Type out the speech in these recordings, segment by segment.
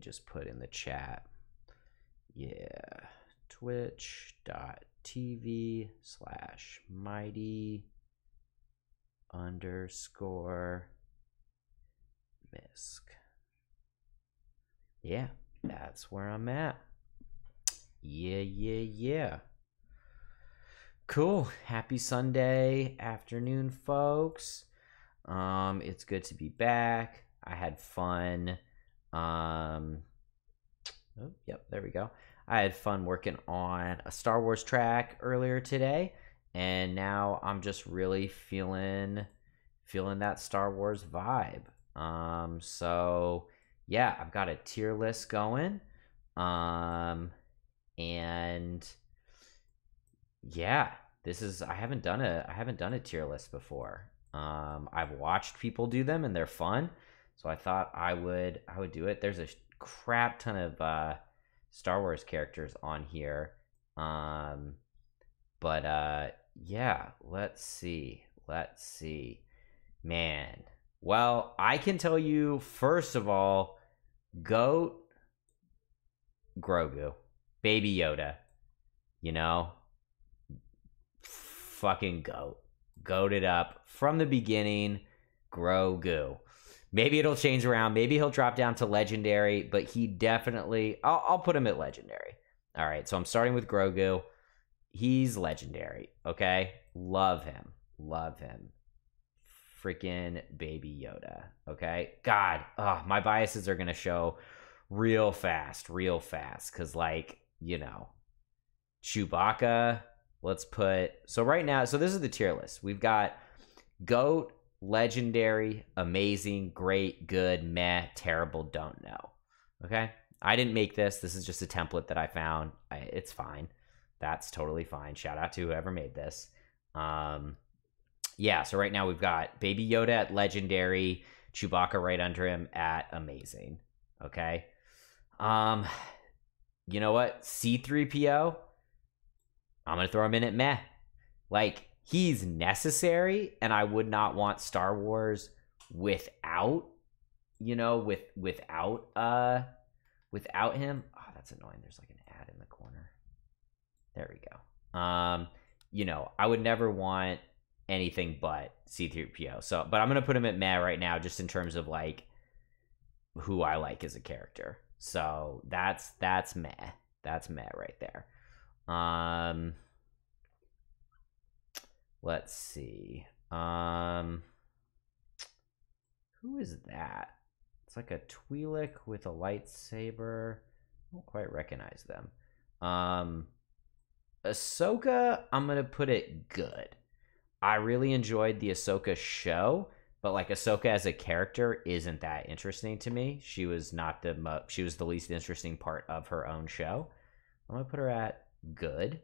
just put in the chat. Yeah, twitch.tv/mighty_misk. Yeah, that's where I'm at. Yeah. Cool. Happy Sunday afternoon, folks. It's good to be back. I had fun. Yep, there we go. I had fun working on a Star Wars track earlier today, and now I'm just really feeling that Star Wars vibe. So yeah, I've got a tier list going. And yeah, I haven't done a tier list before. I've watched people do them and they're fun, so I thought I would do it. There's a crap ton of Star Wars characters on here. But yeah, let's see. Man. Well, I can tell you first of all, GOAT Grogu, Baby Yoda, you know, fucking goated up from the beginning. Grogu. Maybe it'll change around. Maybe he'll drop down to legendary, but he definitely, I'll put him at legendary. All right, so I'm starting with Grogu. He's legendary, okay? Love him. Freaking Baby Yoda, okay? God, my biases are going to show real fast, because, like, you know, Chewbacca, let's put, so right now, so this is the tier list. We've got GOAT, legendary, amazing, great, good, meh, terrible, don't know. Okay? I didn't make this. This is just a template that I found. It's fine. That's totally fine. Shout out to whoever made this. Yeah, so right now we've got Baby Yoda at legendary, Chewbacca right under him at amazing. Okay? You know what? C-3PO, I'm going to throw him in at meh. Like, he's necessary, and I would not want Star Wars without, you know, without him. Oh, that's annoying. There's like an ad in the corner. There we go. You know, I would never want anything but C-3PO. So, but I'm going to put him at meh right now, just in terms of, like, who I like as a character. So that's meh. That's meh right there. Let's see. Who is that? It's like a Twi'lek with a lightsaber. I don't quite recognize them. Ahsoka, I'm gonna put it good. I really enjoyed the Ahsoka show, but like Ahsoka as a character isn't that interesting to me. She was she was the least interesting part of her own show. I'm gonna put her at good.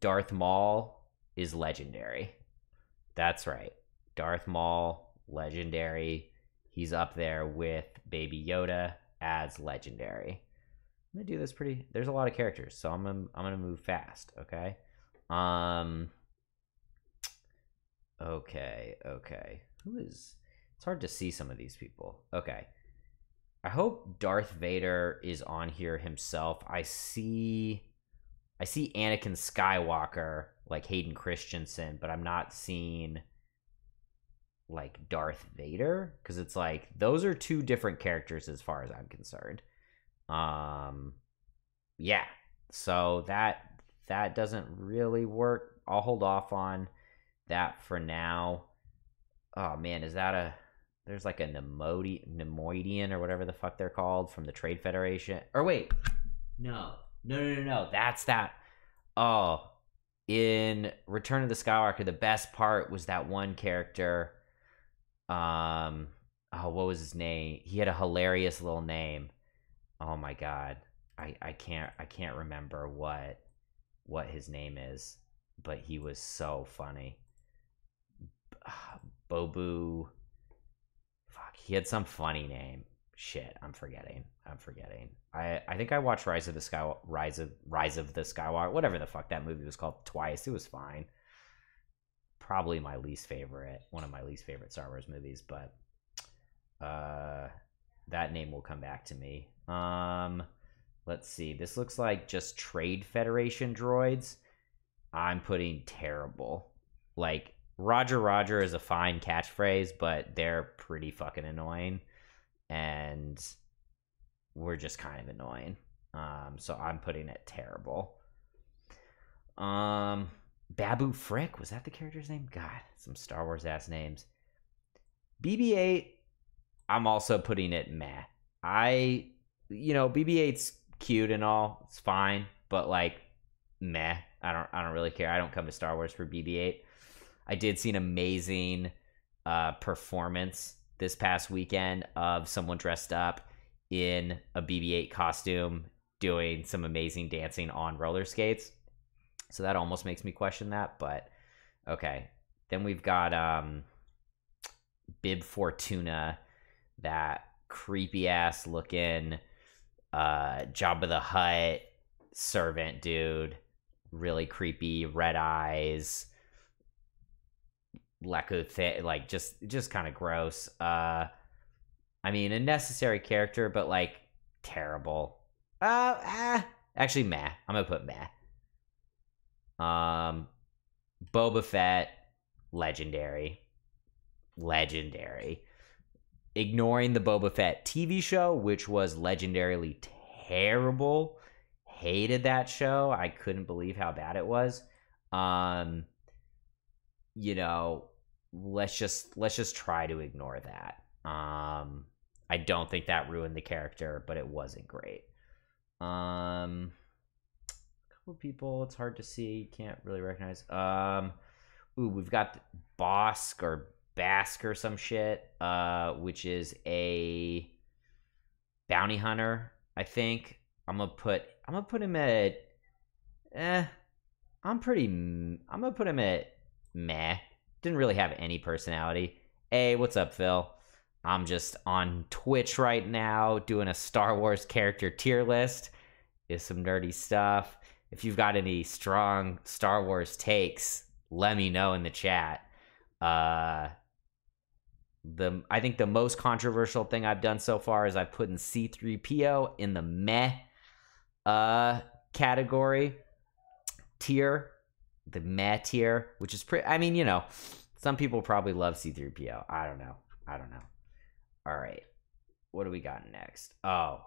Darth Maul is legendary. That's right. Darth Maul, legendary. He's up there with Baby Yoda as legendary. I'm gonna do this pretty. There's a lot of characters, so I'm gonna move fast. Okay. Okay. Who is? It's hard to see some of these people. Okay. I hope Darth Vader is on here himself. I see Anakin Skywalker, like Hayden Christensen, but I'm not seeing like Darth Vader, because it's like those are two different characters as far as I'm concerned. Yeah. So that doesn't really work. I'll hold off on that for now. Oh man, is that there's like a Nemoidian or whatever the fuck they're called from the Trade Federation. Or wait. No. That's that. Oh, in Return of the Skywalker, the best part was that one character. What was his name? He had a hilarious little name. Oh my god, I can't remember what his name is, but he was so funny. Bobu. Fuck, he had some funny name. Shit, I'm forgetting. I think I watched Rise of the Skywalker, whatever the fuck that movie was called, twice. It was fine. Probably one of my least favorite Star Wars movies, but That name will come back to me. Let's see. This looks like just Trade Federation droids. I'm putting terrible. Like, Roger Roger is a fine catchphrase, but they're pretty fucking annoying. And we're just kind of annoying. So I'm putting it terrible. Babu Frick, was that the character's name? God, some Star Wars ass names. BB-8, I'm also putting it meh. BB-8's cute and all, it's fine, but like meh. I don't really care. I don't come to Star Wars for BB-8. I did see an amazing performance this past weekend of someone dressed up in a BB-8 costume doing some amazing dancing on roller skates. So that almost makes me question that, but okay. Then we've got Bib Fortuna, that creepy ass looking Jabba the Hutt servant dude. Really creepy, red eyes, like just kind of gross. I mean, a necessary character, but like terrible. Actually, meh. I'm gonna put meh. Boba Fett, legendary. Ignoring the Boba Fett TV show, which was legendarily terrible. Hated that show. I couldn't believe how bad it was. Let's just try to ignore that. I don't think that ruined the character, but it wasn't great. A couple people it's hard to see, can't really recognize. We've got Bosk or Bask or some shit, which is a bounty hunter, I think. I'm gonna put him at I'm gonna put him at meh. Didn't really have any personality. Hey, what's up, Phil? I'm just on Twitch right now doing a Star Wars character tier list. Is some nerdy stuff. If you've got any strong Star Wars takes, let me know in the chat. I think the most controversial thing I've done so far is I've put in C3PO in the meh category tier, the meh tier, which is pretty. I mean, some people probably love C3PO. I don't know. All right, what do we got next? God,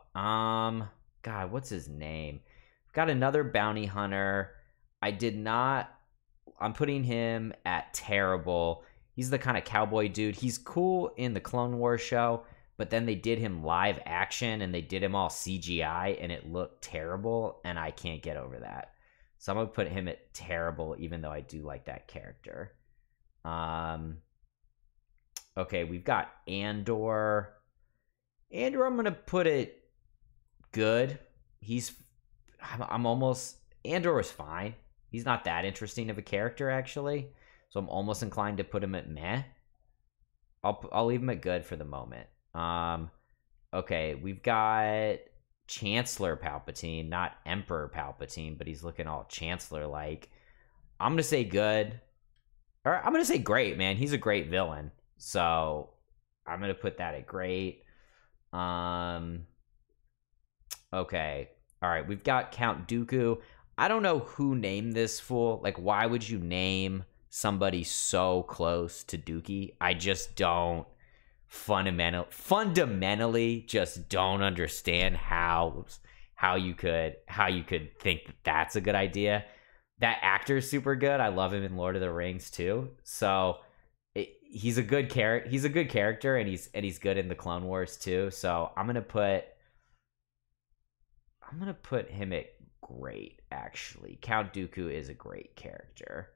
what's his name? We've got another bounty hunter. I'm putting him at terrible. He's the kind of cowboy dude. He's cool in the Clone Wars show, but then they did him live action and they did him all CGI and it looked terrible, and I can't get over that. So I'm going to put him at terrible, even though I do like that character. Okay, we've got Andor. I'm going to put it good. Andor is fine. He's not that interesting of a character, actually. So I'm almost inclined to put him at meh. I'll leave him at good for the moment. Okay, we've got Chancellor Palpatine, not Emperor Palpatine, but he's looking all Chancellor-like. I'm going to say good. Or I'm going to say great, man. He's a great villain. So I'm going to put that at great. Okay. All right, we've got Count Dooku. I don't know who named this fool. Like, why would you name somebody so close to Dookie? I just don't fundamentally just don't understand how you could think that that's a good idea. That actor's super good. I love him in Lord of the Rings too. So he's a good character, and he's good in the Clone Wars too. So I'm gonna put him at great. Actually, Count Dooku is a great character.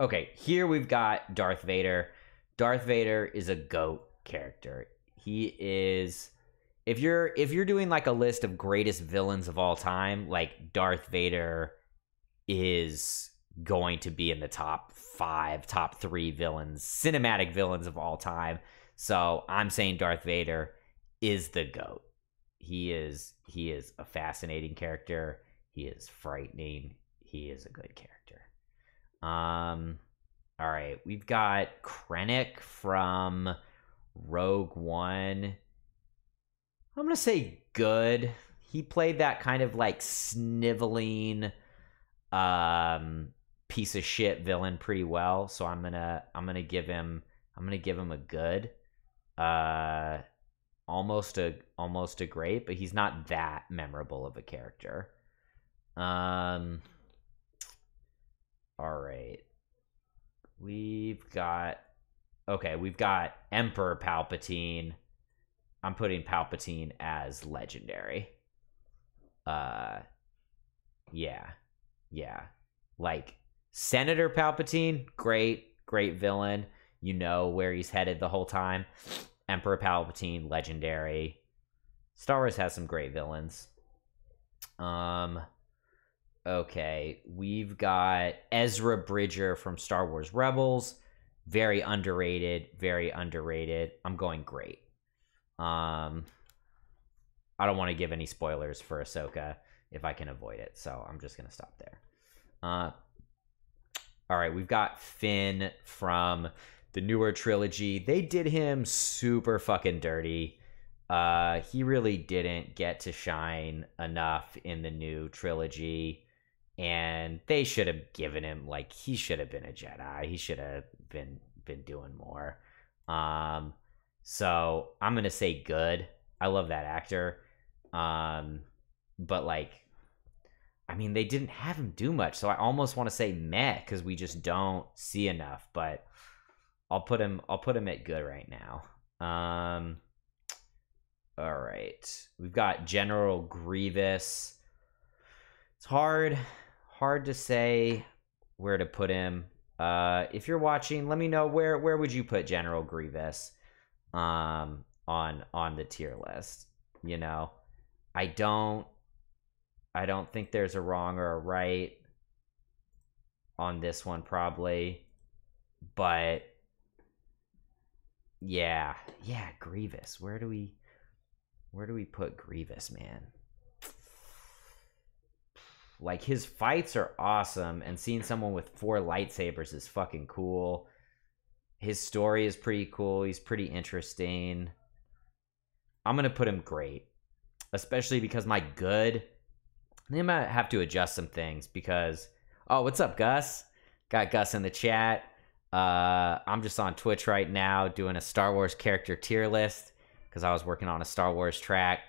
Okay, here we've got Darth Vader. Darth Vader is a GOAT character. He is, if you're doing like a list of greatest villains of all time, like Darth Vader is going to be in the top 5, top 3 villains, cinematic villains of all time. So I'm saying Darth Vader is the GOAT. He is a fascinating character. He is frightening. He is a good character. All right, we've got Krennic from Rogue One. I'm gonna say good. He played that kind of like sniveling, piece of shit villain pretty well. So I'm gonna give him a good. Uh, almost a great, but he's not that memorable of a character. Um, all right, we've got we've got Emperor Palpatine. I'm putting Palpatine as legendary. Uh, yeah, yeah. Like Senator Palpatine, great villain. You know where he's headed the whole time. Emperor Palpatine, legendary. Star Wars has some great villains. Um, okay, we've got Ezra Bridger from Star Wars Rebels. Very underrated, very underrated. I'm going great. I don't want to give any spoilers for Ahsoka if I can avoid it, so I'm just gonna stop there. All right, we've got Finn from the newer trilogy. They did him super fucking dirty. He really didn't get to shine enough in the new trilogy, and they should have given him like he should have been a Jedi. He should have been doing more. So I'm gonna say good. I love that actor. But like, I mean, they didn't have him do much, so I almost want to say meh because we just don't see enough. But I'll put him at good right now. All right, we've got General Grievous. It's hard to say where to put him. If you're watching, let me know where would you put General Grievous on the tier list. You know, I don't think there's a wrong or a right on this one probably, but yeah, Grievous. Where do we put Grievous, man? Like his fights are awesome, and seeing someone with 4 lightsabers is fucking cool. His story is pretty cool. He's pretty interesting. I'm gonna put him great, especially because my good. I might have to adjust some things because. Oh, what's up, Gus? Got Gus in the chat. I'm just on Twitch right now doing a Star Wars character tier list because I was working on a Star Wars track,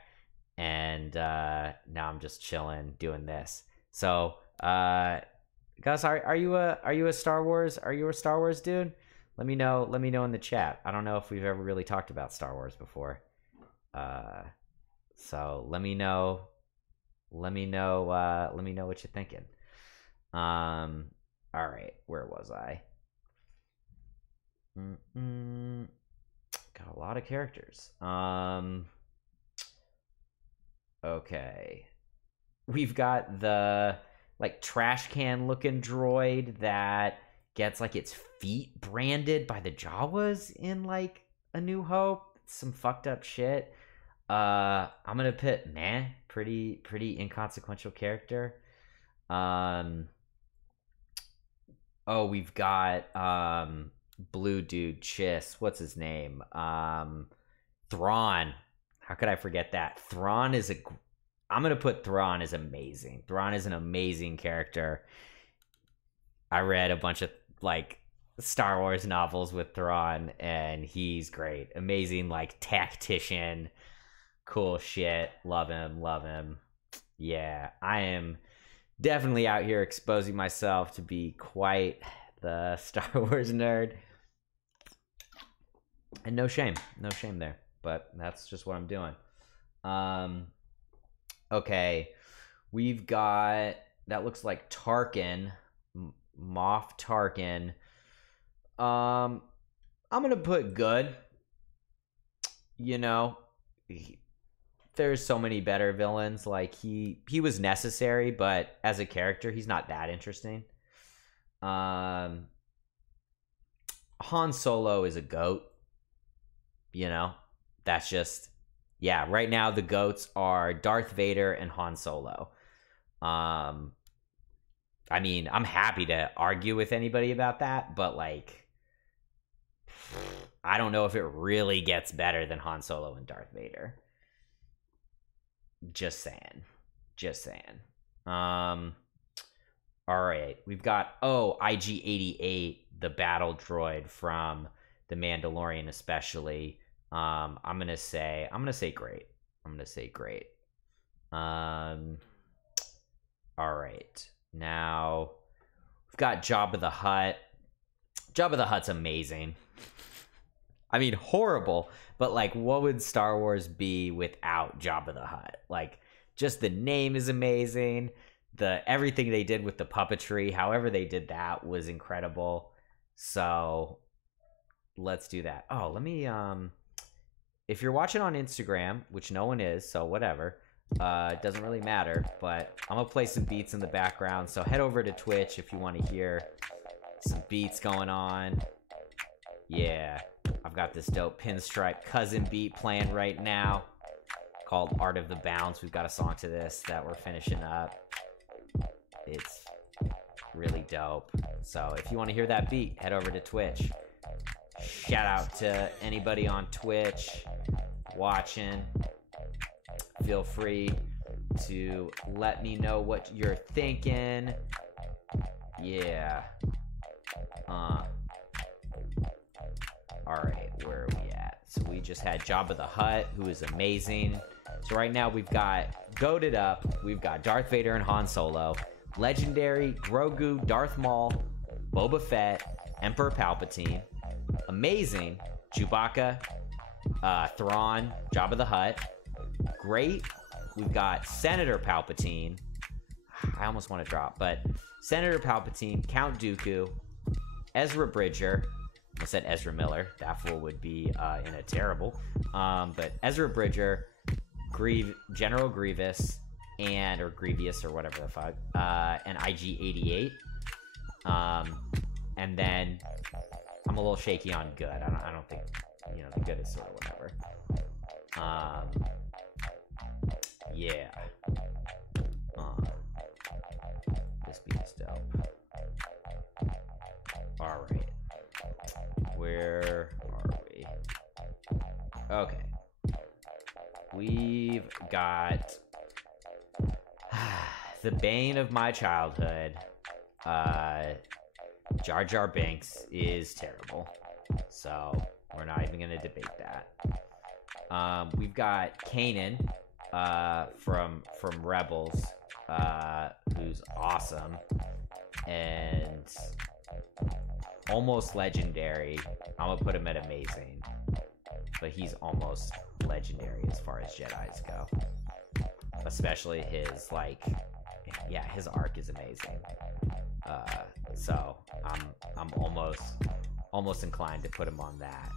and now I'm just chilling doing this. So, Gus, are you a Star Wars? Are you a Star Wars dude? Let me know in the chat. I don't know if we've ever really talked about Star Wars before. So let me know. Let me know what you're thinking. All right, where was I? Got a lot of characters. Okay. We've got the like trash can looking droid that gets like its feet branded by the Jawas in like A New Hope. Some fucked up shit. I'm gonna put meh, pretty inconsequential character. Oh, we've got blue dude Chiss. What's his name? Thrawn. How could I forget that? Thrawn is I'm gonna put Thrawn as amazing. Thrawn is an amazing character. I read a bunch of like Star Wars novels with Thrawn, and he's great. Amazing, like tactician, cool shit. Love him. Yeah, I am definitely out here exposing myself to be quite the Star Wars nerd. And no shame there. But that's just what I'm doing. Okay, we've got that looks like Tarkin, Moff Tarkin. I'm gonna put good. You know, there's so many better villains. Like he was necessary, but as a character, he's not that interesting. Han Solo is a goat. You know, that's just right now the goats are Darth Vader and Han Solo. I mean, I'm happy to argue with anybody about that, but like, I don't know if it really gets better than Han Solo and Darth Vader. Just saying. Just saying. All right. We've got IG-88, the battle droid from The Mandalorian, especially. I'm gonna say great. I'm gonna say great. All right. Now we've got Jabba the Hutt. Jabba the Hutt's amazing. I mean, horrible, but like, what would Star Wars be without Jabba the Hutt? Like, just the name is amazing. Everything they did with the puppetry, however they did that, was incredible. So let's do that. Oh, let me if you're watching on Instagram, which no one is, so whatever, it doesn't really matter, but I'm gonna play some beats in the background, so head over to Twitch if you want to hear some beats going on. Yeah, I've got this dope Pinstripe Cousin beat playing right now called Art of the Bounce. We've got a song to this that we're finishing up. It's really dope. So if you want to hear that beat, head over to Twitch. Shout out to anybody on Twitch watching. Feel free to let me know what you're thinking. Yeah. Alright, where are we at? So we just had Jabba the Hutt, who is amazing. So right now we've got Goated Up, we've got Darth Vader and Han Solo, Legendary, Grogu, Darth Maul, Boba Fett, Emperor Palpatine, Amazing, Chewbacca, Thrawn, Jabba the Hutt. Great, we've got Senator Palpatine. I almost want to drop, but Senator Palpatine, Count Dooku, Ezra Bridger. I said Ezra Miller. That fool would be in a terrible. But Ezra Bridger, General Grievous, or Grievous or whatever the fuck, and IG-88. And then I'm a little shaky on Good. I don't think, the Good is sort of whatever. Yeah. This beat is dope. All right. Where are we? Okay. We've got the bane of my childhood. Jar Jar Binks is terrible. So we're not even going to debate that. We've got Kanan from Rebels, who's awesome. And almost legendary. I'm gonna put him at amazing, but he's almost legendary as far as Jedis go. Especially his his arc is amazing. So I'm almost inclined to put him on that.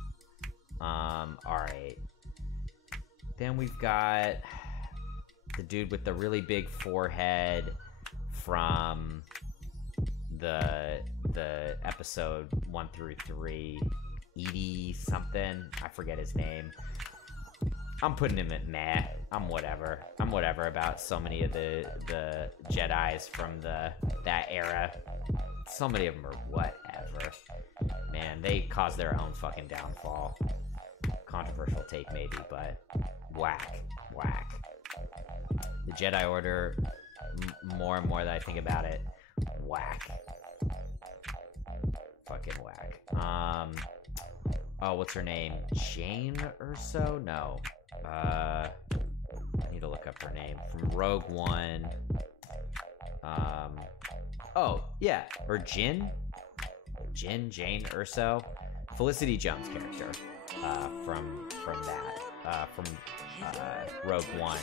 All right. Then we've got the dude with the really big forehead from the episode 1 through 3, Edie something, I forget his name. I'm putting him at meh. I'm whatever about so many of the Jedis from that era. So many of them are whatever. Man, they caused their own fucking downfall. Controversial take maybe, but whack. The Jedi Order, more and more that I think about it, whack. Fucking whack. What's her name? Jane Erso? No. I need to look up her name. From Rogue One. Or Jane Erso. Felicity Jones' character. From Rogue One.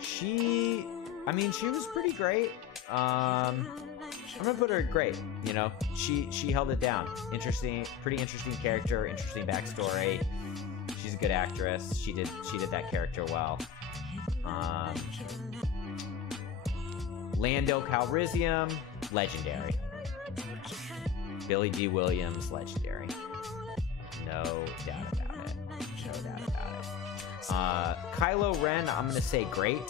She was pretty great. I'm gonna put her at great. She held it down. Pretty interesting character, interesting backstory. She's a good actress. She did that character well. Lando Calrissian, legendary. Billy D. Williams, legendary. No doubt about it. Kylo Ren, I'm gonna say great.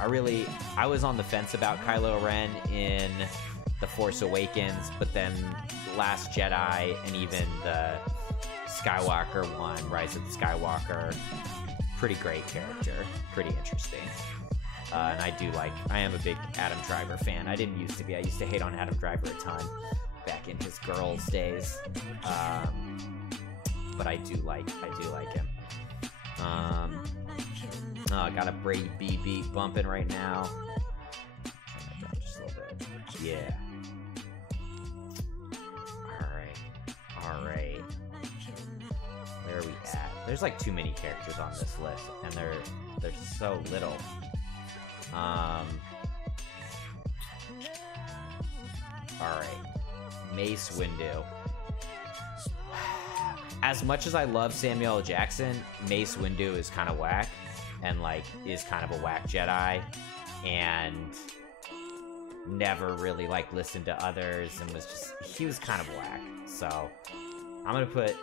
I I was on the fence about Kylo Ren in The Force Awakens, but then Last Jedi and even the Skywalker one, Rise of the Skywalker, pretty great character, pretty interesting. And I am a big Adam Driver fan. I didn't used to be. I used to hate on Adam Driver a ton back in his Girls days. But I do like him. I got a Brady B beat bumping right now. Turn that down just a little bit. Yeah. Alright. Where are we at? There's like too many characters on this list, and there's so little. Alright. Mace Windu. As much as I love Samuel L. Jackson, Mace Windu is kind of whack, and like is kind of a whack Jedi, and never really like listened to others, and he was kind of whack. So I'm gonna put,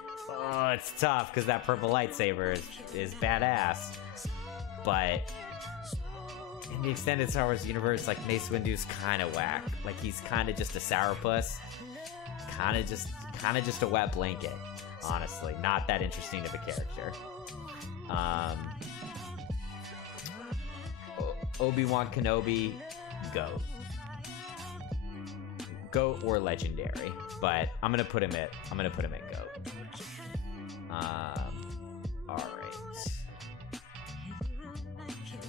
it's tough because that purple lightsaber is badass, but in the extended Star Wars universe, like Mace Windu's kind of whack. Like he's kind of just a sourpuss, kind of just a wet blanket. Honestly, not that interesting of a character. Obi-Wan Kenobi, GOAT or legendary, but I'm gonna put him at GOAT. All right.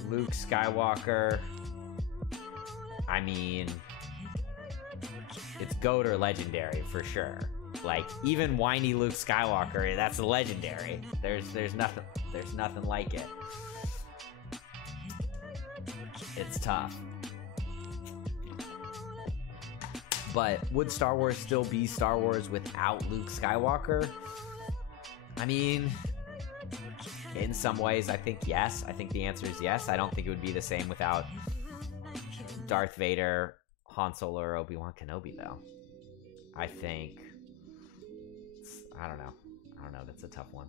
Luke Skywalker. I mean, it's GOAT or legendary for sure. Like even whiny Luke Skywalker, that's a legendary. There's nothing like it. It's tough. But would Star Wars still be Star Wars without Luke Skywalker? I mean, in some ways, I think yes. I think the answer is yes. I don't think it would be the same without Darth Vader, Han Solo, or Obi-Wan Kenobi, though. I think... I don't know. That's a tough one.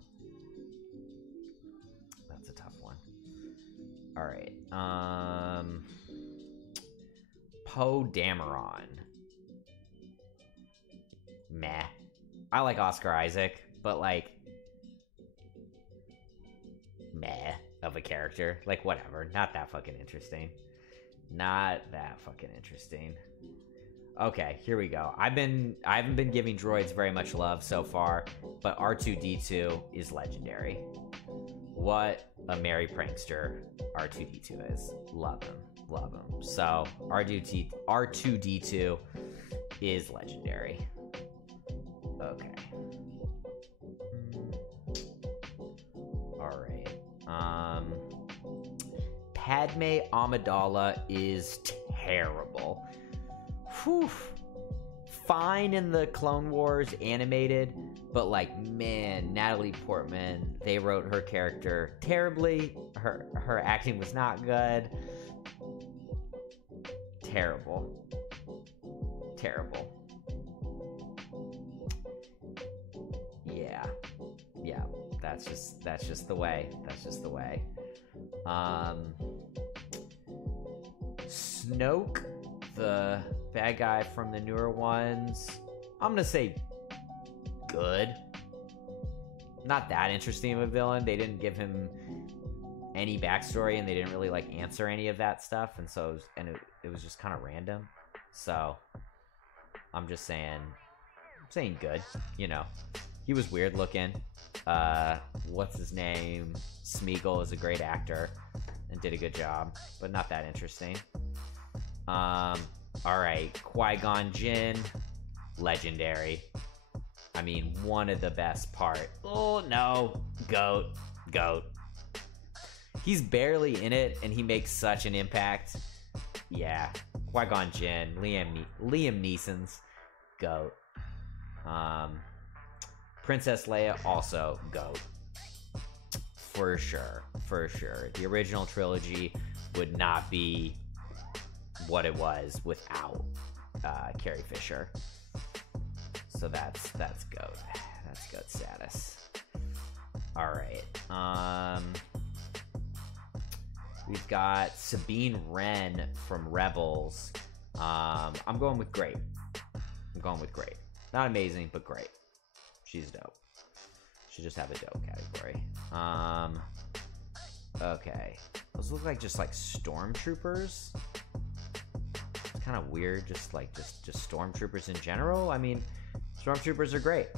All right. Poe Dameron. Meh. I like Oscar Isaac, but like meh of a character. Like whatever. Not that fucking interesting. Okay, here we go. I haven't been giving droids very much love so far, but R2-D2 is legendary. What a merry prankster R2-D2 is. Love him. So R2-D2 is legendary. Okay. Alright. Padme Amidala is terrible. Whew. Fine in the Clone Wars animated, but like, man, Natalie Portman, they wrote her character terribly. Her acting was not good. Terrible. Yeah. That's just the way. Snoke, the bad guy from the newer ones, I'm gonna say good. Not that interesting of a villain. They didn't give him any backstory, and they didn't really like answer any of that stuff, and so it was just kind of random. So I'm saying good. You know, he was weird looking. What's his name? Smeagol is a great actor and did a good job, but not that interesting. Alright, Qui-Gon Jinn, legendary. I mean, one of the best part. Oh no, GOAT. He's barely in it, and he makes such an impact. Yeah, Qui-Gon Jinn, Liam Neeson's GOAT. Princess Leia, also GOAT. For sure. The original trilogy would not be what it was without Carrie Fisher. So that's GOAT. That's GOAT status. All right. We've got Sabine Wren from Rebels. I'm going with great. I'm going with great. Not amazing, but great. She's dope. Should just have a dope category. Okay. Those look like just like stormtroopers. It's kind of weird, just stormtroopers in general. I mean, stormtroopers are great.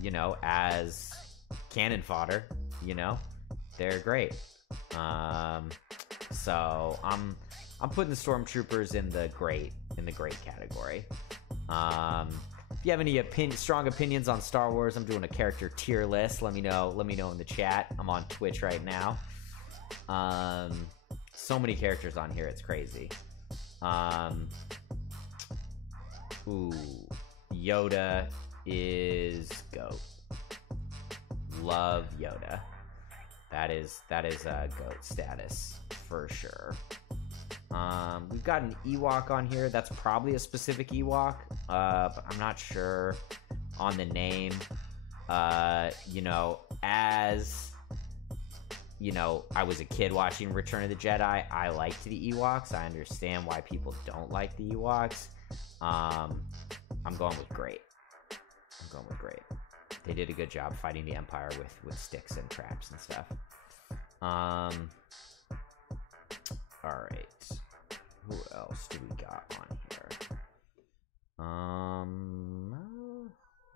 You know, as cannon fodder, you know, they're great. So I'm putting the stormtroopers in the great category. If you have any strong opinions on Star Wars, I'm doing a character tier list. Let me know in the chat. I'm on Twitch right now. So many characters on here, it's crazy. Ooh, Yoda is GOAT. Love Yoda. That is a GOAT status for sure. We've got an Ewok on here. That's probably a specific Ewok, but I'm not sure on the name. You know, as you know, I was a kid watching Return of the Jedi. I liked the Ewoks. I understand why people don't like the Ewoks. I'm going with great. They did a good job fighting the Empire with sticks and traps and stuff. All right. Who else do we got on here?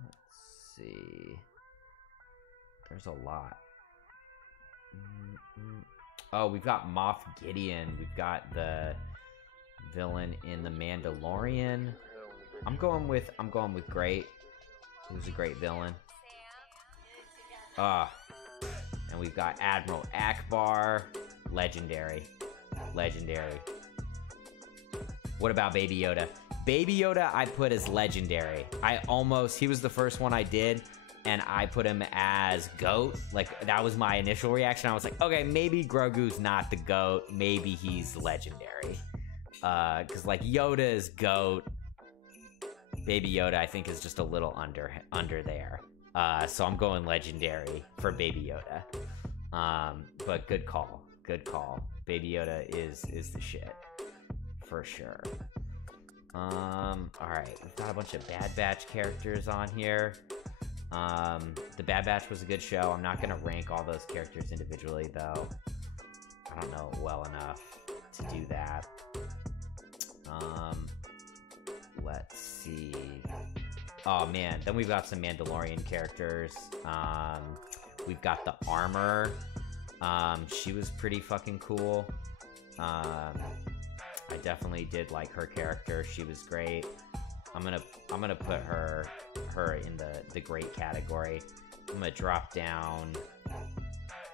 Let's see. There's a lot. Oh, we've got Moff Gideon. We've got the villain in The Mandalorian. I'm going with great. He was a great villain. And we've got Admiral Akbar. Legendary. What about Baby Yoda? Baby Yoda I put as legendary. He was the first one I did, and I put him as GOAT. Like, that was my initial reaction. I was like, okay, maybe Grogu's not the GOAT. Maybe he's legendary. Because, like, Yoda is GOAT. Baby Yoda, I think, is just a little under there. So I'm going legendary for Baby Yoda. But good call. Baby Yoda is the shit. For sure. Alright, we've got a bunch of Bad Batch characters on here. The Bad Batch was a good show. I'm not gonna rank all those characters individually, though. I don't know well enough to do that. Let's see. Oh man, then we've got some Mandalorian characters. We've got the Armor. She was pretty fucking cool. I definitely did like her character. She was great. I'm gonna put her in the great category. I'm gonna drop down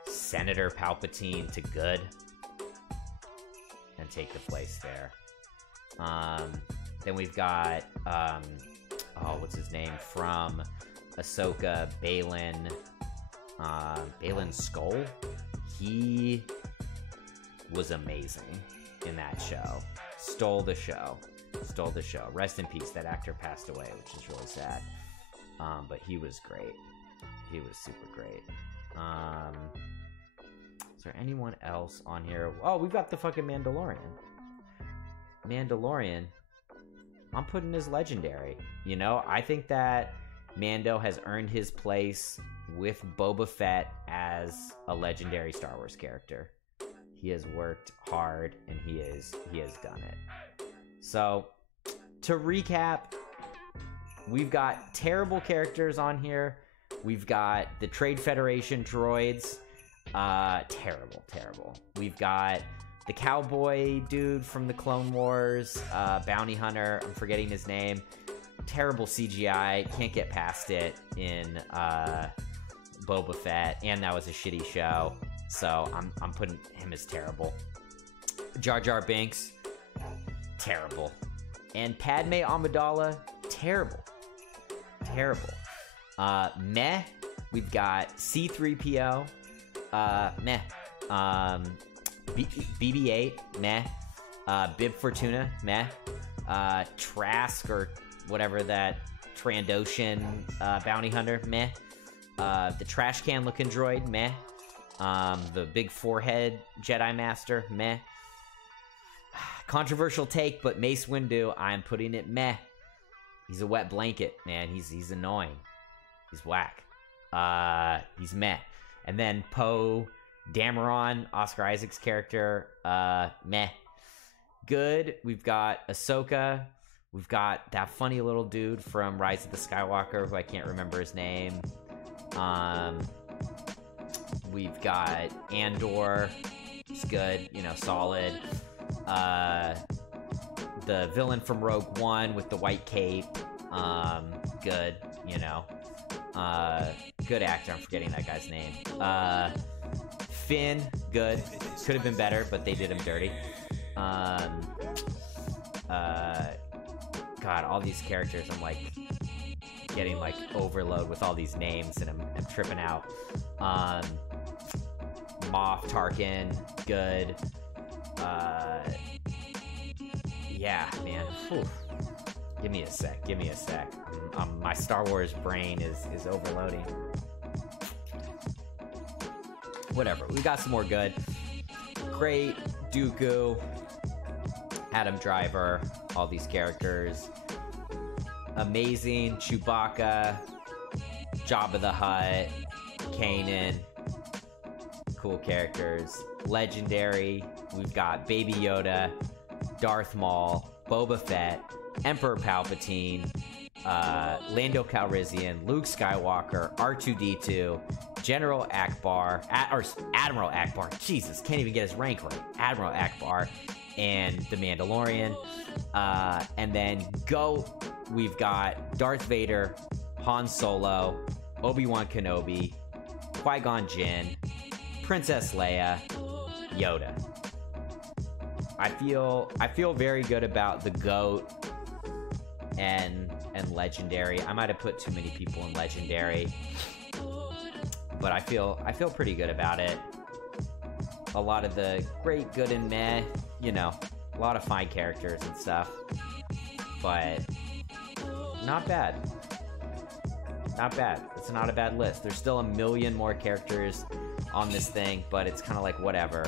Senator Palpatine to good and take the place there. Then we've got what's his name from Ahsoka, Baylan Skoll. He was amazing in that show. Stole the show. Rest in peace. That actor passed away, which is really sad. But he was great. He was super great. Is there anyone else on here? Oh, we've got the fucking Mandalorian. I'm putting his legendary. You know, I think that Mando has earned his place with Boba Fett as a legendary Star Wars character. He has worked hard and he has done it. So, to recap, we've got terrible characters on here. We've got the Trade Federation droids. Terrible. We've got the cowboy dude from the Clone Wars, bounty hunter. I'm forgetting his name. Terrible CGI. Can't get past it in Boba Fett, and that was a shitty show. So I'm putting him as terrible. Jar Jar Binks, terrible. And Padme Amidala, terrible. Meh. We've got C-3PO, meh. BB-8, meh. Bib Fortuna, meh. Trask or whatever that Trandoshan bounty hunter, meh. The trash can looking droid, meh. The big forehead Jedi Master, meh. Controversial take, but Mace Windu, I'm putting it meh. He's a wet blanket, man. He's annoying. He's whack. He's meh. And then Poe Dameron, Oscar Isaac's character, meh. Good. We've got Ahsoka. We've got that funny little dude from Rise of the Skywalker, who I can't remember his name. We've got Andor. It's good, you know, solid. The villain from Rogue One with the white cape. Good, you know. Good actor. I'm forgetting that guy's name. Finn, good. Could have been better, but they did him dirty. God, all these characters, I'm like getting like overload with all these names, and I'm tripping out. Moff Tarkin, good. Yeah, man. Whew. Give me a sec. My Star Wars brain is overloading. Whatever. We got some more good. Great. Dooku. Adam Driver. All these characters. Amazing. Chewbacca. Jabba the Hutt. Kanan. Cool characters. Legendary. We've got Baby Yoda. Darth Maul. Boba Fett. Emperor Palpatine. Lando Calrissian. Luke Skywalker. R2-D2. General Akbar. Or Admiral Akbar. Jesus, can't even get his rank right. Admiral Akbar. And The Mandalorian. And then we've got Darth Vader. Han Solo. Obi-Wan Kenobi. Qui-Gon Jinn. Princess Leia. Yoda. I feel very good about the GOAT and Legendary. I might have put too many people in Legendary, but I feel pretty good about it. A lot of the great, good, and meh, you know, a lot of fine characters and stuff, but not bad. Not bad. It's not a bad list. There's still a million more characters on this thing, but it's kind of like whatever.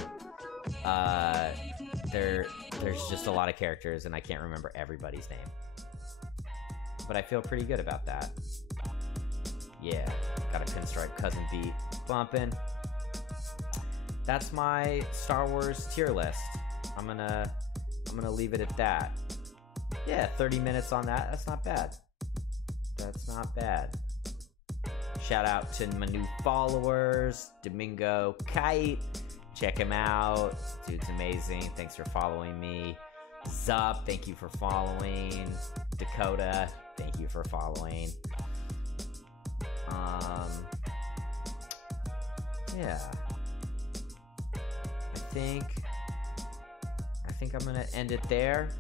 There's just a lot of characters, and I can't remember everybody's name. But I feel pretty good about that. Yeah, got a pinstripe cousin beat bumping. That's my Star Wars tier list. I'm gonna leave it at that. Yeah, 30 minutes on that. That's not bad. That's not bad. Shout out to my new followers, Domingo Kite. Check him out. Dude's amazing. Thanks for following me. Zup, thank you for following. Dakota, thank you for following. Yeah. I think I'm gonna end it there.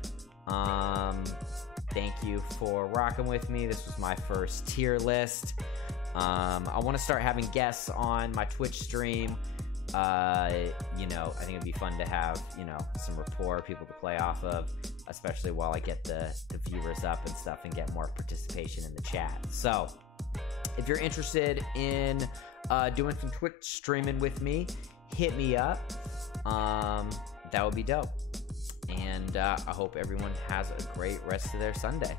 Thank you for rocking with me. This was my first tier list. I want to start having guests on my Twitch stream. You know, I think it'd be fun to have, you know, some rapport, people to play off of, especially while I get the viewers up and stuff and get more participation in the chat. So if you're interested in doing some Twitch streaming with me, hit me up. That would be dope. And I hope everyone has a great rest of their Sunday.